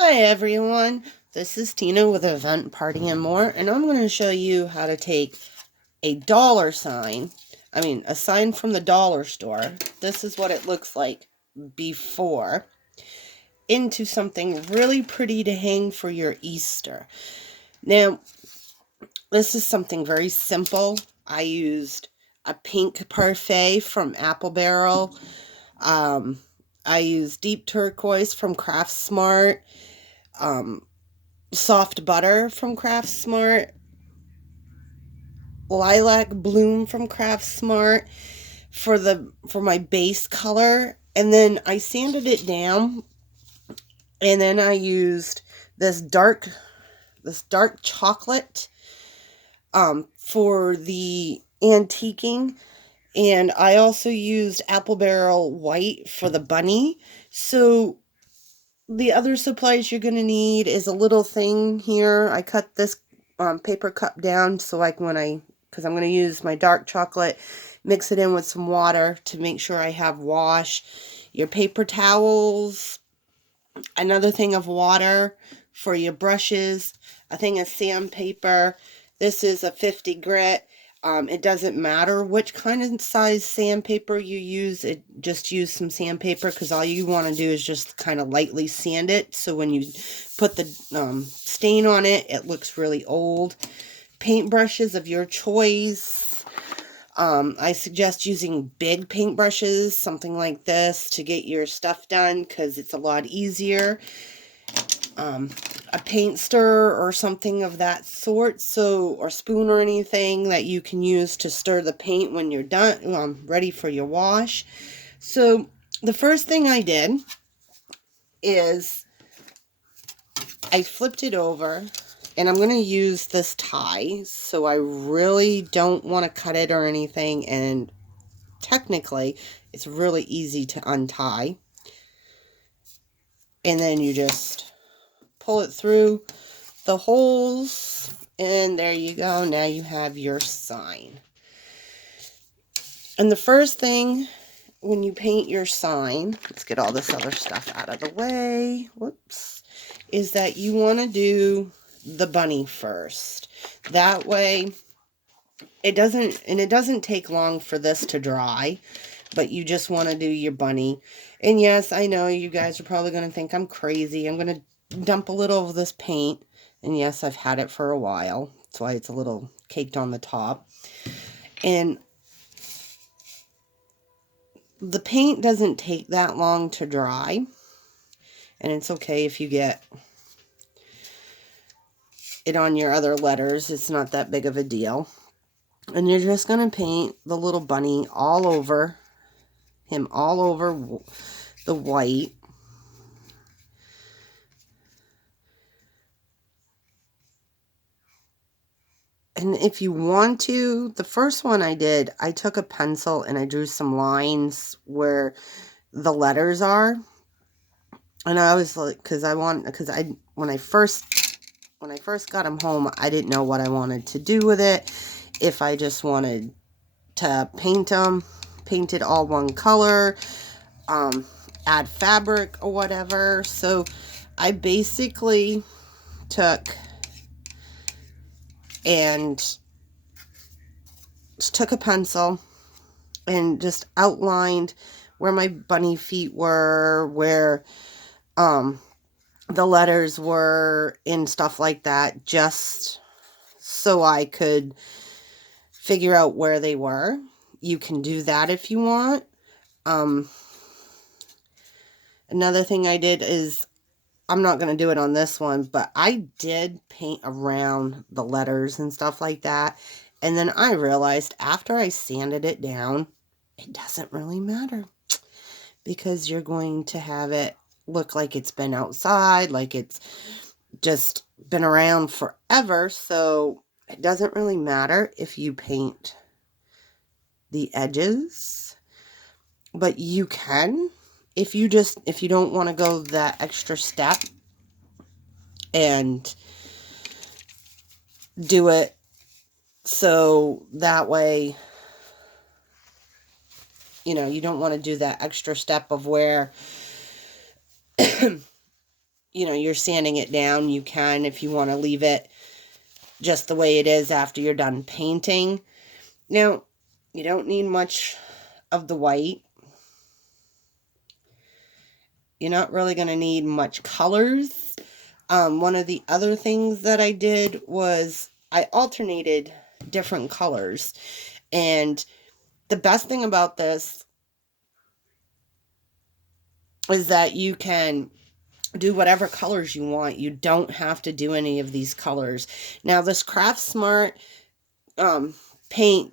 Hi everyone, this is Tina with Event Party and More, and I'm going to show you how to take a dollar sign, a sign from the dollar store. This is what it looks like before, into something really pretty to hang for your Easter. Now, this is something very simple. I used a pink parfait from Apple Barrel. I used deep turquoise from Craft Smart. Soft butter from Craft Smart, lilac bloom from Craft Smart for my base color, and then I sanded it down, and then I used this dark chocolate for the antiquing, and I also used Apple Barrel white for the bunny. So the other supplies you're going to need is a little thing here. I cut this paper cup down so because I'm going to use my dark chocolate, mix it in with some water to make sure I have wash. Your paper towels, another thing of water for your brushes, a thing of sandpaper. This is a 50 grit. It doesn't matter which kind of size sandpaper you use. Just use some sandpaper because all you want to do is just kind of lightly sand it. So when you put the stain on it, it looks really old. Paintbrushes of your choice. I suggest using big paintbrushes, something like this, to get your stuff done because it's a lot easier. A paint stir or something of that sort, or spoon or anything that you can use to stir the paint when you're done, ready for your wash. So the first thing I did is I flipped it over, and I'm going to use this tie, so I really don't want to cut it or anything, and technically it's really easy to untie. And then you just pull it through the holes, and there you go. Now you have your sign. And the first thing when you paint your sign, let's get all this other stuff out of the way, whoops, is that you want to do the bunny first. That way it doesn't take long for this to dry, but you just want to do your bunny. And yes, I know you guys are probably going to think I'm crazy. I'm going to dump a little of this paint. And yes, I've had it for a while. That's why it's a little caked on the top. And the paint doesn't take that long to dry. And it's okay if you get it on your other letters. It's not that big of a deal. And you're just going to paint the little bunny all over him, all over the white. And if you want to, the first one I did, I took a pencil and I drew some lines where the letters are. And I was like, when I first got them home, I didn't know what I wanted to do with it. If I just wanted to paint it all one color, add fabric or whatever. So I basically took a pencil and just outlined where my bunny feet were, where the letters were, and stuff like that, just so I could figure out where they were. You can do that if you want. Another thing I did is, I'm not going to do it on this one, but I did paint around the letters and stuff like that. And then I realized after I sanded it down, it doesn't really matter, because you're going to have it look like it's been outside, like it's just been around forever. So it doesn't really matter if you paint the edges, but you can, if you don't want to go that extra step and do it so that way, you don't want to do that extra step of where you know, you're sanding it down, you can, if you want to leave it just the way it is after you're done painting. Now, you don't need much of the white. You're not really going to need much colors. One of the other things that I did was I alternated different colors. And the best thing about this is that you can do whatever colors you want. You don't have to do any of these colors. Now, this Craft Smart paint,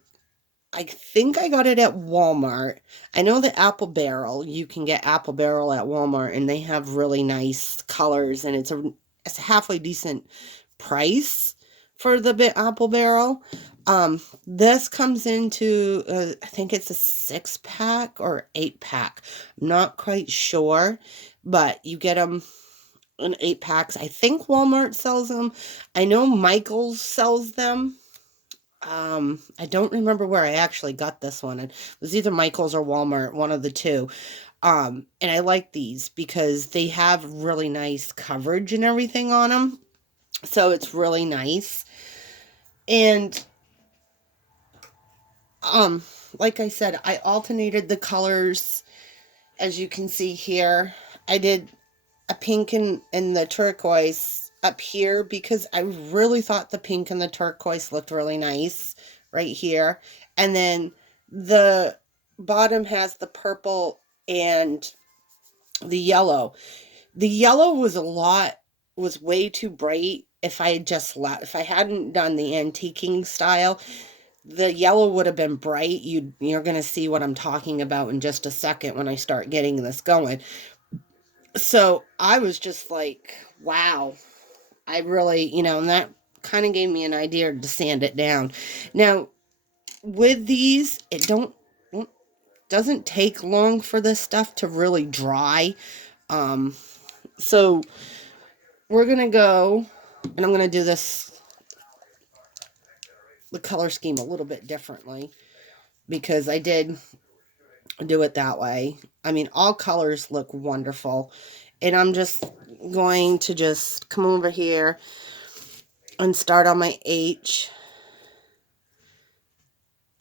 I think I got it at Walmart. I know the Apple Barrel, you can get Apple Barrel at Walmart, and they have really nice colors, and it's a halfway decent price for the Apple Barrel. This comes into, I think it's a 6-pack or 8-pack. I'm not quite sure, but you get them in 8 packs. I think Walmart sells them. I know Michael's sells them. I don't remember where I actually got this one. It was either Michael's or Walmart, one of the two. And I like these because they have really nice coverage and everything on them. So it's really nice. And, like I said, I alternated the colors. As you can see here, I did a pink and the turquoise up here because I really thought the pink and the turquoise looked really nice right here. And then the bottom has the purple and the yellow. The yellow was way too bright. If I hadn't done the antiquing style, the yellow would have been bright. You're going to see what I'm talking about in just a second when I start getting this going. So I was just like, wow, I really, and that kind of gave me an idea to sand it down. Now, with these, it doesn't take long for this stuff to really dry. So we're going to go, and I'm going to do the color scheme a little bit differently because I did do it that way. I mean, all colors look wonderful. And I'm just going to just come over here and start on my H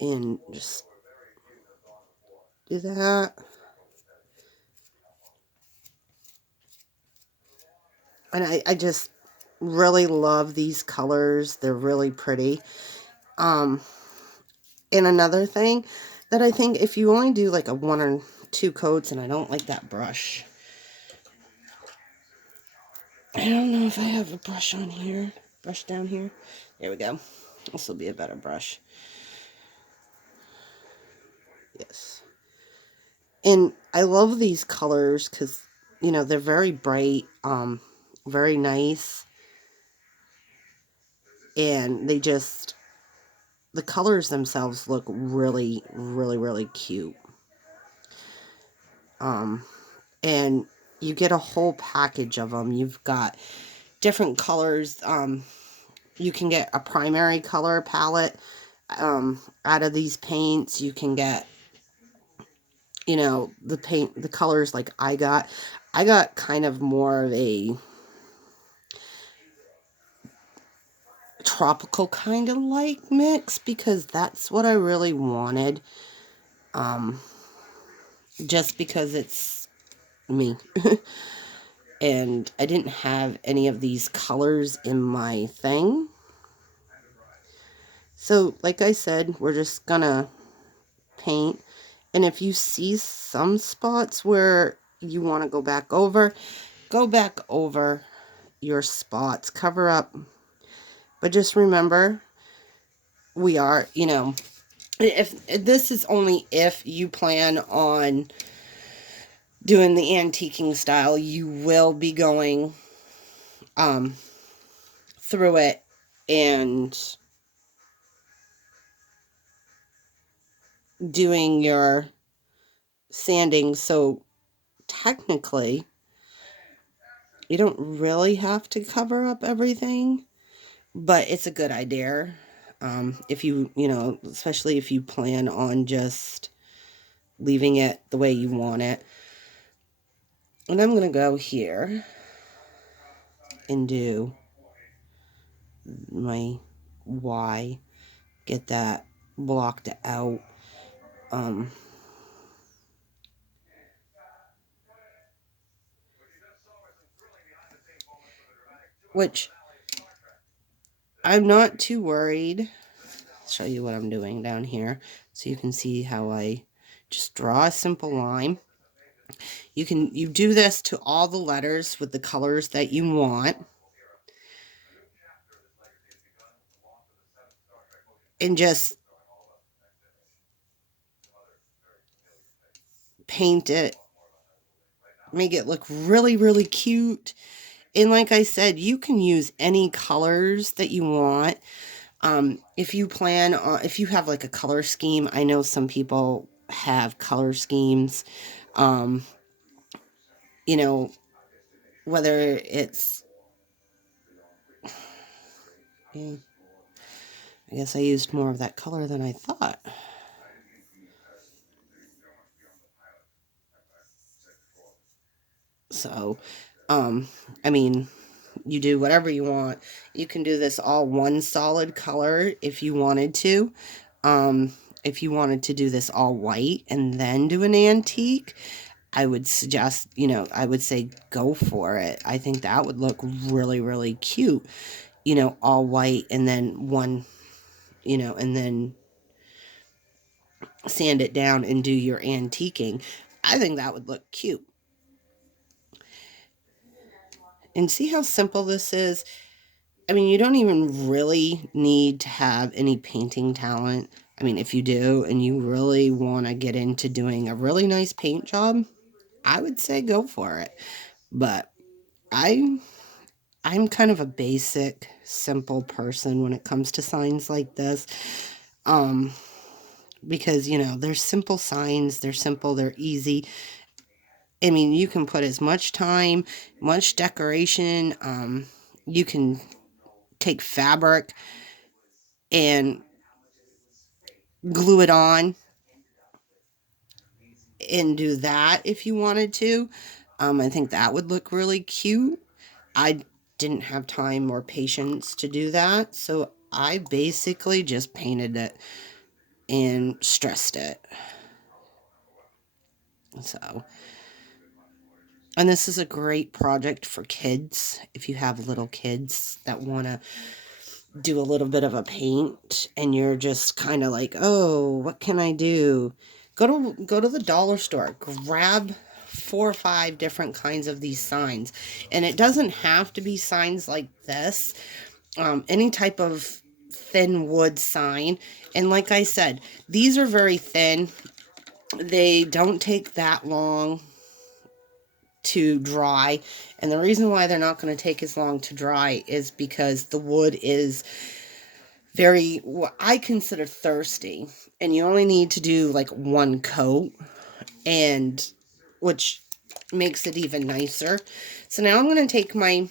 and just do that. And I just really love these colors. They're really pretty. And another thing that I think if you only do like a 1 or 2 coats, and I don't like that brush. I don't know if I have a brush on here. Brush down here. There we go. This will be a better brush. Yes. And I love these colors because, they're very bright, very nice. And the colors themselves look really, really, really cute. And you get a whole package of them. You've got different colors. You can get a primary color palette out of these paints. You can get, the colors like I got kind of more of a tropical kind of like mix because that's what I really wanted. Just because it's me. And I didn't have any of these colors in my thing. So, like I said, we're just gonna paint. And if you see some spots where you want to go back over your spots, cover up. But just remember, we are, if this is only if you plan on doing the antiquing style, you will be going through it and doing your sanding. So technically, you don't really have to cover up everything, but it's a good idea. If you, especially if you plan on just leaving it the way you want it. And I'm going to go here and do my Y, get that blocked out. Which I'm not too worried. I'll show you what I'm doing down here so you can see how I just draw a simple line. You do this to all the letters with the colors that you want. And just paint it. Make it look really, really cute. And like I said, you can use any colors that you want. If you plan on, if you have like a color scheme, I know some people have color schemes. You know, whether it's, I guess I used more of that color than I thought. So, I mean, you do whatever you want. You can do this all one solid color if you wanted to. If you wanted to do this all white and then do an antique, I would suggest, I would say go for it. I think that would look really, really cute, all white and then one, and then sand it down and do your antiquing. I think that would look cute. And see how simple this is? I mean, you don't even really need to have any painting talent. I mean, if you do and you really want to get into doing a really nice paint job, I would say go for it. But I'm kind of a basic, simple person when it comes to signs like this. Because, they're simple signs, they're simple, they're easy. I mean, you can put as much time, much decoration, you can take fabric and glue it on and do that if you wanted to. I think that would look really cute. I didn't have time or patience to do that, so I basically just painted it and stressed it. So, and this is a great project for kids if you have little kids that want to do a little bit of a paint and you're just kind of like, oh, what can I do? Go to the dollar store, grab 4 or 5 different kinds of these signs. And it doesn't have to be signs like this. Any type of thin wood sign. And like I said, these are very thin. They don't take that long to dry. And the reason why they're not going to take as long to dry is because the wood is very, what I consider, thirsty. And you only need to do like 1 coat, and which makes it even nicer. So now I'm going to take my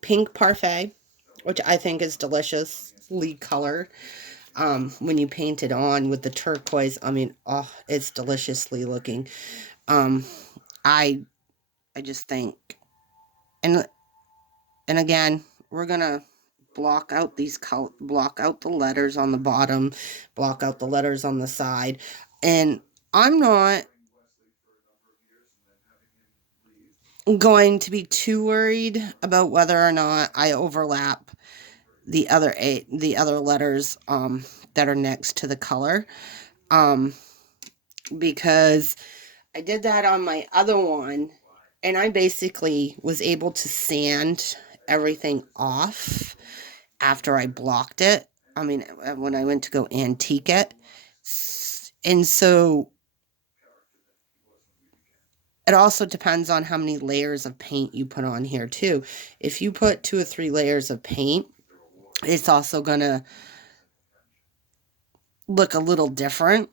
pink parfait, which I think is deliciously colored. When you paint it on with the turquoise, I mean, oh, it's deliciously looking. I just think, and again, we're gonna block out block out the letters on the bottom, block out the letters on the side, and I'm not going to be too worried about whether or not I overlap the other letters that are next to the color, because I did that on my other one, and I basically was able to sand everything off after I blocked it. I mean, when I went to go antique it. And so it also depends on how many layers of paint you put on here too. If you put 2 or 3 layers of paint, it's also going to look a little different.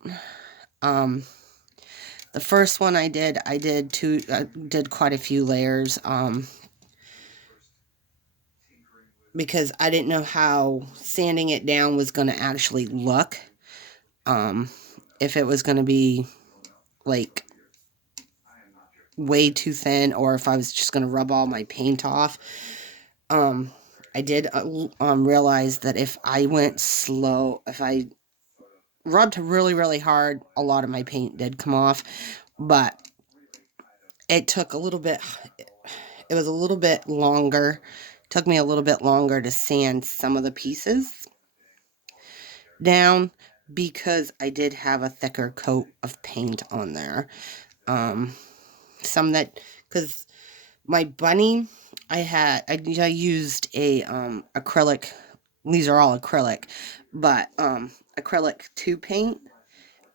The first one I did quite a few layers, because I didn't know how sanding it down was going to actually look. If it was going to be like way too thin or if I was just going to rub all my paint off. I did realize that if I went slow, if I rubbed really, really hard, a lot of my paint did come off, but it took a little bit, it was a little bit longer, took me a little bit longer to sand some of the pieces down because I did have a thicker coat of paint on there. Some that, because my bunny, I used a acrylic, these are all acrylic, but acrylic 2 paint,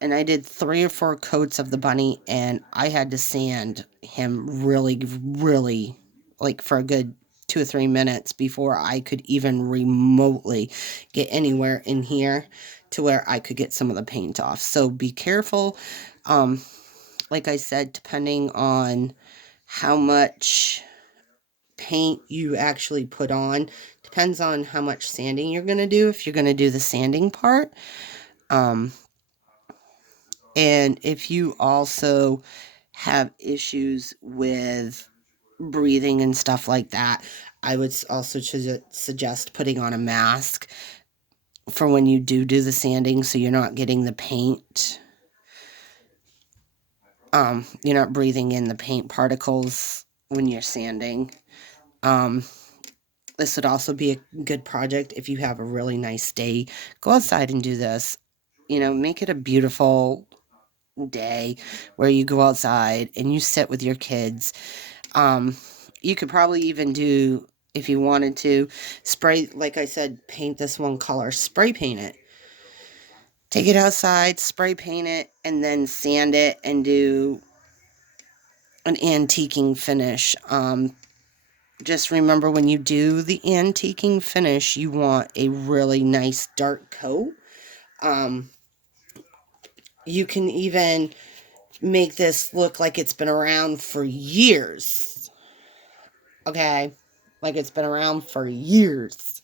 and I did 3 or 4 coats of the bunny, and I had to sand him really, really, like for a good 2 or 3 minutes before I could even remotely get anywhere in here to where I could get some of the paint off. So be careful. Like I said, depending on how much paint you actually put on, depends on how much sanding you're going to do, if you're going to do the sanding part. And if you also have issues with breathing and stuff like that, I would also suggest putting on a mask for when you do the sanding, so you're not getting the paint. You're not breathing in the paint particles when you're sanding. This would also be a good project if you have a really nice day. Go outside and do this. Make it a beautiful day where you go outside and you sit with your kids. You could probably even do, if you wanted to, spray, like I said, paint this one color, spray paint it. Take it outside, spray paint it, and then sand it and do an antiquing finish. Just remember, when you do the antiquing finish, you want a really nice dark coat. You can even make this look like it's been around for years. Okay? Like it's been around for years.